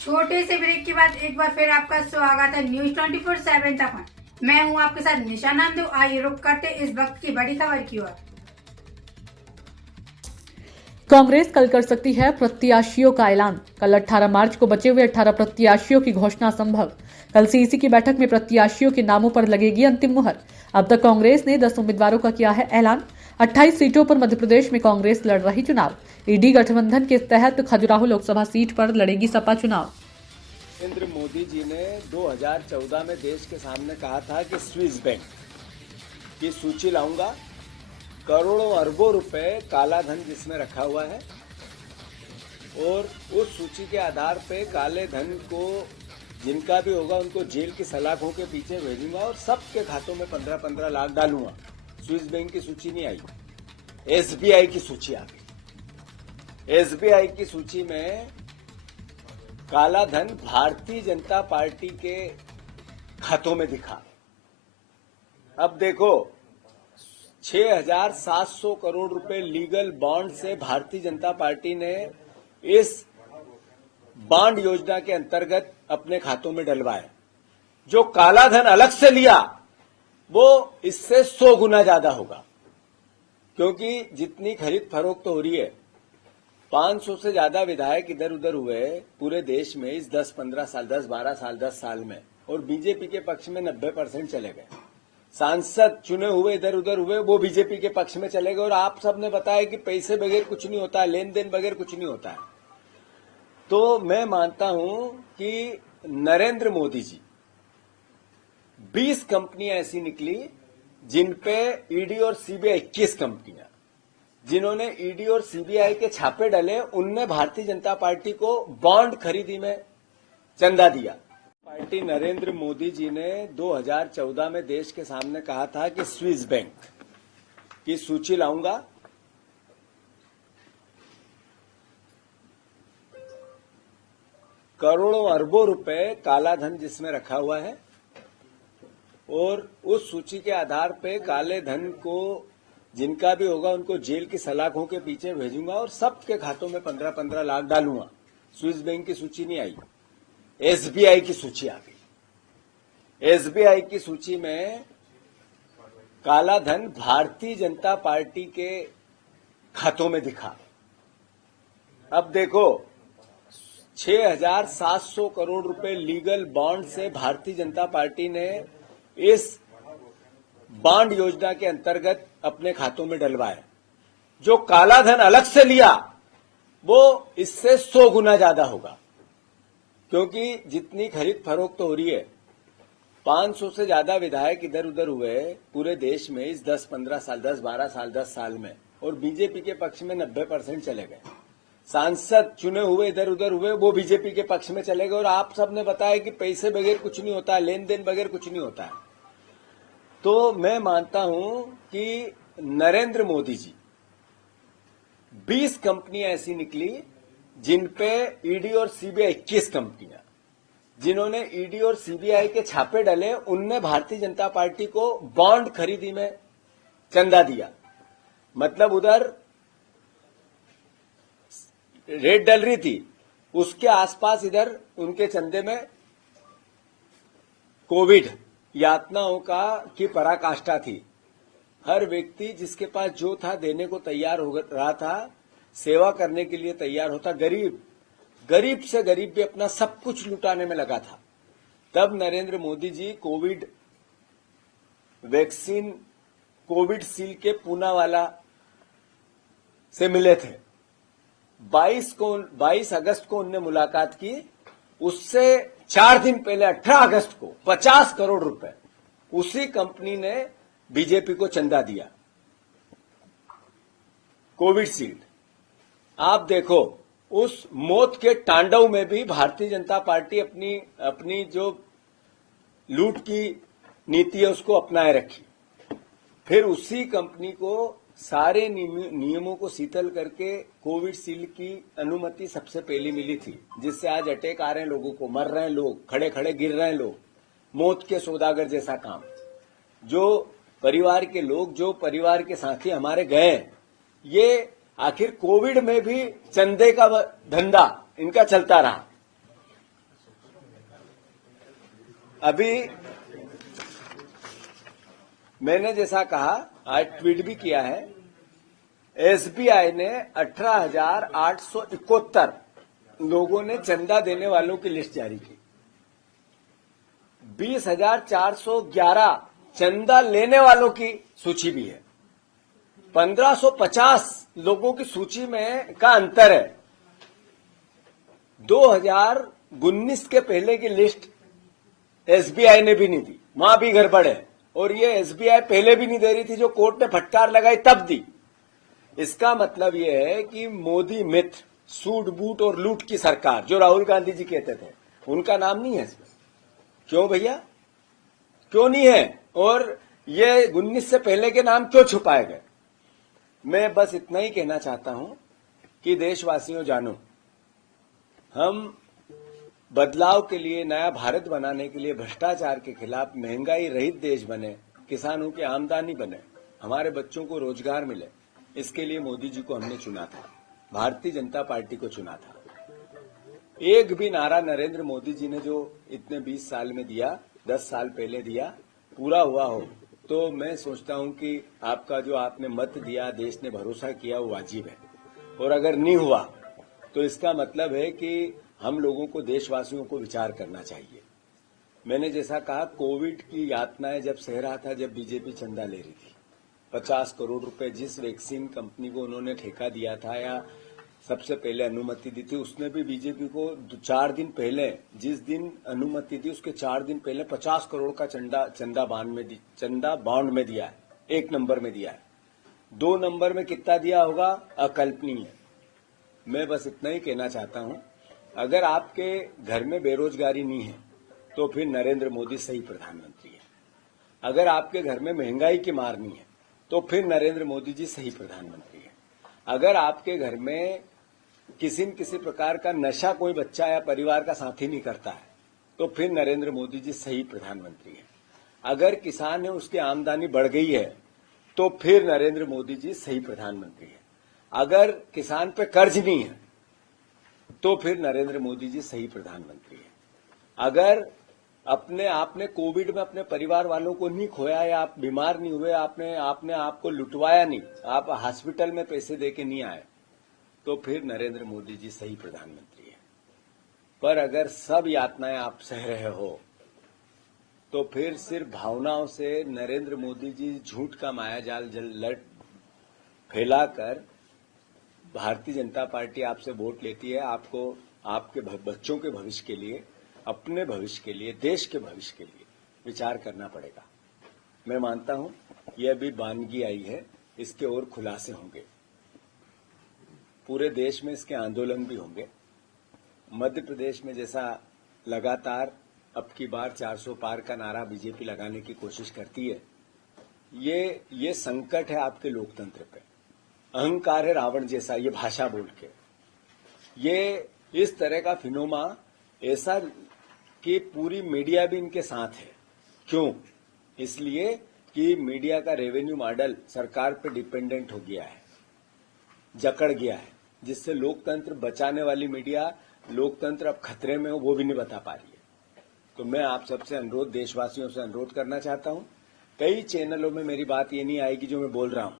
छोटे से ब्रेक के बाद एक बार फिर आपका स्वागत है न्यूज 24/7 तक। मैं हूं आपके साथ निशा नामदेव। आइए रुक करते इस वक्त की बड़ी खबर की ओर। कांग्रेस कल कर सकती है प्रत्याशियों का ऐलान। कल 18 मार्च को बचे हुए 18 प्रत्याशियों की घोषणा संभव। कल सीईसी की बैठक में प्रत्याशियों के नामों पर लगेगी अंतिम मुहर। अब तक कांग्रेस ने 10 उम्मीदवारों का किया है ऐलान। 28 सीटों पर मध्य प्रदेश में कांग्रेस लड़ रही चुनाव। ईडी गठबंधन के तहत खजुराहो लोकसभा सीट पर लड़ेगी सपा चुनाव। नरेंद्र मोदी जी ने 2014 में देश के सामने कहा था कि स्विस बैंक की सूची लाऊंगा, करोड़ों अरबों रुपए काला धन जिसमें रखा हुआ है, और उस सूची के आधार पे काले धन को जिनका भी होगा उनको जेल की सलाखों के पीछे भेजूंगा और सबके खातों में 15-15 लाख डालूंगा। स्विस बैंक की सूची नहीं आई, एसबीआई की सूची आ गई। एसबीआई की सूची में काला धन भारतीय जनता पार्टी के खातों में दिखा। अब देखो, 6,700 करोड़ रुपए लीगल बॉन्ड से भारतीय जनता पार्टी ने इस बॉन्ड योजना के अंतर्गत अपने खातों में डलवाए। जो काला धन अलग से लिया वो इससे 100 गुना ज्यादा होगा, क्योंकि जितनी खरीद फरोख्त हो रही है, 500 से ज्यादा विधायक इधर उधर हुए पूरे देश में इस 10-15 साल, 10-12 साल, 10 साल में, और बीजेपी के पक्ष में 90% चले गए। सांसद चुने हुए इधर उधर हुए, वो बीजेपी के पक्ष में चले गए। और आप सबने बताया कि पैसे बगैर कुछ नहीं होता है, लेन देन बगैर कुछ नहीं होता है। तो मैं मानता हूं कि नरेंद्र मोदी जी, 20 कंपनियां ऐसी निकली जिन पे ईडी और सीबीआई, 21 कंपनियां जिन्होंने ईडी और सीबीआई के छापे डले, उनने भारतीय जनता पार्टी को बॉन्ड खरीदी में चंदा दिया। पार्टी नरेंद्र मोदी जी ने 2014 में देश के सामने कहा था कि स्विस बैंक की सूची लाऊंगा, करोड़ों अरबों रुपए काला धन जिसमें रखा हुआ है, और उस सूची के आधार पे काले धन को जिनका भी होगा उनको जेल की सलाखों के पीछे भेजूंगा और सबके खातों में 15-15 लाख डालूंगा। स्विस बैंक की सूची नहीं आई, एसबीआई की सूची आ गई। एसबीआई की सूची में काला धन भारतीय जनता पार्टी के खातों में दिखा। अब देखो, 6,700 करोड़ रुपए लीगल बॉन्ड से भारतीय जनता पार्टी ने इस बॉन्ड योजना के अंतर्गत अपने खातों में डलवाए। जो काला धन अलग से लिया वो इससे 100 गुना ज्यादा होगा, क्योंकि जितनी खरीद फरोख्त हो रही है, 500 से ज्यादा विधायक इधर उधर हुए पूरे देश में इस 10-15 साल, 10-12 साल, 10 साल में, और बीजेपी के पक्ष में 90% चले गए। सांसद चुने हुए इधर उधर हुए, वो बीजेपी के पक्ष में चले गए। और आप सबने बताया कि पैसे बगैर कुछ नहीं होता है, लेन देन बगैर कुछ नहीं होता है। तो मैं मानता हूं कि नरेंद्र मोदी जी, 20 कंपनियां ऐसी निकली जिन पे ईडी और सीबीआई, 21 कंपनियां जिन्होंने ईडी और सीबीआई के छापे डले, उनने भारतीय जनता पार्टी को बॉन्ड खरीदी में चंदा दिया। मतलब उधर रेट डल रही थी, उसके आसपास इधर उनके चंदे में कोविड यातनाओं की पराकाष्ठा थी। हर व्यक्ति जिसके पास जो था देने को तैयार हो रहा था, सेवा करने के लिए तैयार होता। गरीब से गरीब भी अपना सब कुछ लुटाने में लगा था। तब Narendra Modi ji Covid vaccine, Covid seal के पूनावाला से मिले थे। 22 अगस्त को उनने मुलाकात की। उससे 4 दिन पहले 18 अगस्त को 50 करोड़ रुपए उसी कंपनी ने बीजेपी को चंदा दिया, कोविशील्ड। आप देखो, उस मौत के तांडव में भी भारतीय जनता पार्टी अपनी जो लूट की नीति है उसको अपनाए रखी। फिर उसी कंपनी को सारे नियमों को शिथिल करके कोविशील्ड की अनुमति सबसे पहले मिली थी, जिससे आज अटैक आ रहे हैं लोगों को, मर रहे हैं लोग, खड़े खड़े गिर रहे हैं लोग, मौत के सौदागर जैसा काम। जो परिवार के लोग, जो परिवार के साथी हमारे गए, ये आखिर कोविड में भी चंदे का धंधा इनका चलता रहा। अभी मैंने जैसा कहा, आज ट्वीट भी किया है, एसबीआई ने 18,871 लोगों ने चंदा देने वालों की लिस्ट जारी की। 20,411 चंदा लेने वालों की सूची भी है। 1,550 लोगों की सूची में का अंतर है। 2019 के पहले की लिस्ट एसबीआई ने भी नहीं दी, वहां भी गड़बड़ है। और ये एसबीआई पहले भी नहीं दे रही थी, जो कोर्ट ने फटकार लगाई तब दी। इसका मतलब यह है कि मोदी मित्र, सूट बूट और लूट की सरकार, जो राहुल गांधी जी कहते थे, उनका नाम नहीं है इसमें। क्यों भैया, क्यों नहीं है? और ये 19 से पहले के नाम क्यों छुपाए गए? मैं बस इतना ही कहना चाहता हूं कि देशवासियों जानो, हम बदलाव के लिए, नया भारत बनाने के लिए, भ्रष्टाचार के खिलाफ महंगाई रहित देश बने, किसानों की आमदनी बने, हमारे बच्चों को रोजगार मिले, इसके लिए मोदी जी को हमने चुना था, भारतीय जनता पार्टी को चुना था। एक भी नारा नरेंद्र मोदी जी ने जो इतने 20 साल में दिया, 10 साल पहले दिया, पूरा हुआ हो तो मैं सोचता हूं कि आपका जो आपने मत दिया, देश ने भरोसा किया, वो वाजिब है। और अगर नहीं हुआ तो इसका मतलब है कि हम लोगों को, देशवासियों को विचार करना चाहिए। मैंने जैसा कहा, कोविड की यातनाएं जब सह रहा था, जब बीजेपी चंदा ले रही थी, 50 करोड़ रुपए जिस वैक्सीन कंपनी को उन्होंने ठेका दिया था या सबसे पहले अनुमति दी थी, उसने भी बीजेपी को 4 दिन पहले, जिस दिन अनुमति दी उसके 4 दिन पहले 50 करोड़ का चंदा बॉन्ड में दिया है। 1 नंबर में दिया है। 2 नंबर में कितना दिया होगा, अकल्पनीय। मैं बस इतना ही कहना चाहता हूं, अगर आपके घर में बेरोजगारी नहीं है तो फिर नरेंद्र मोदी सही प्रधानमंत्री है। अगर आपके घर में महंगाई की मार नहीं है तो फिर नरेंद्र मोदी जी सही प्रधानमंत्री है। अगर आपके घर में किसी न किसी प्रकार का नशा कोई बच्चा या परिवार का साथी नहीं करता है तो फिर नरेंद्र मोदी जी सही प्रधानमंत्री है। अगर किसान है, उसकी आमदनी बढ़ गई है तो फिर नरेंद्र मोदी जी सही प्रधानमंत्री है। अगर किसान पे कर्ज नहीं है तो फिर नरेंद्र मोदी जी सही प्रधानमंत्री है। अगर आपने कोविड में अपने परिवार वालों को नहीं खोया या आप बीमार नहीं हुए, आपने आपको लुटवाया नहीं, आप हॉस्पिटल में पैसे देके नहीं आए, तो फिर नरेंद्र मोदी जी सही प्रधानमंत्री है। पर अगर सब यातनाएं आप सह रहे हो तो फिर सिर्फ भावनाओं से नरेंद्र मोदी जी झूठ का मायाजाल फैलाकर भारतीय जनता पार्टी आपसे वोट लेती है। आपको आपके बच्चों के भविष्य के लिए, अपने भविष्य के लिए, देश के भविष्य के लिए विचार करना पड़ेगा। मैं मानता हूं यह अभी वानगी आई है, इसके और खुलासे होंगे, पूरे देश में इसके आंदोलन भी होंगे। मध्य प्रदेश में जैसा लगातार अब की बार 400 पार का नारा बीजेपी लगाने की कोशिश करती है, ये संकट है आपके लोकतंत्र पे। अहंकार है रावण जैसा, ये भाषा बोल के, ये इस तरह का फिनोमा ऐसा कि पूरी मीडिया भी इनके साथ है। क्यों? इसलिए कि मीडिया का रेवेन्यू मॉडल सरकार पे डिपेंडेंट हो गया है, जकड़ गया है, जिससे लोकतंत्र बचाने वाली मीडिया, लोकतंत्र अब खतरे में हो, वो भी नहीं बता पा रही है। तो मैं आप सबसे अनुरोध, देशवासियों से अनुरोध करना चाहता हूं, कई चैनलों में मेरी बात ये नहीं आएगी जो मैं बोल रहा हूं,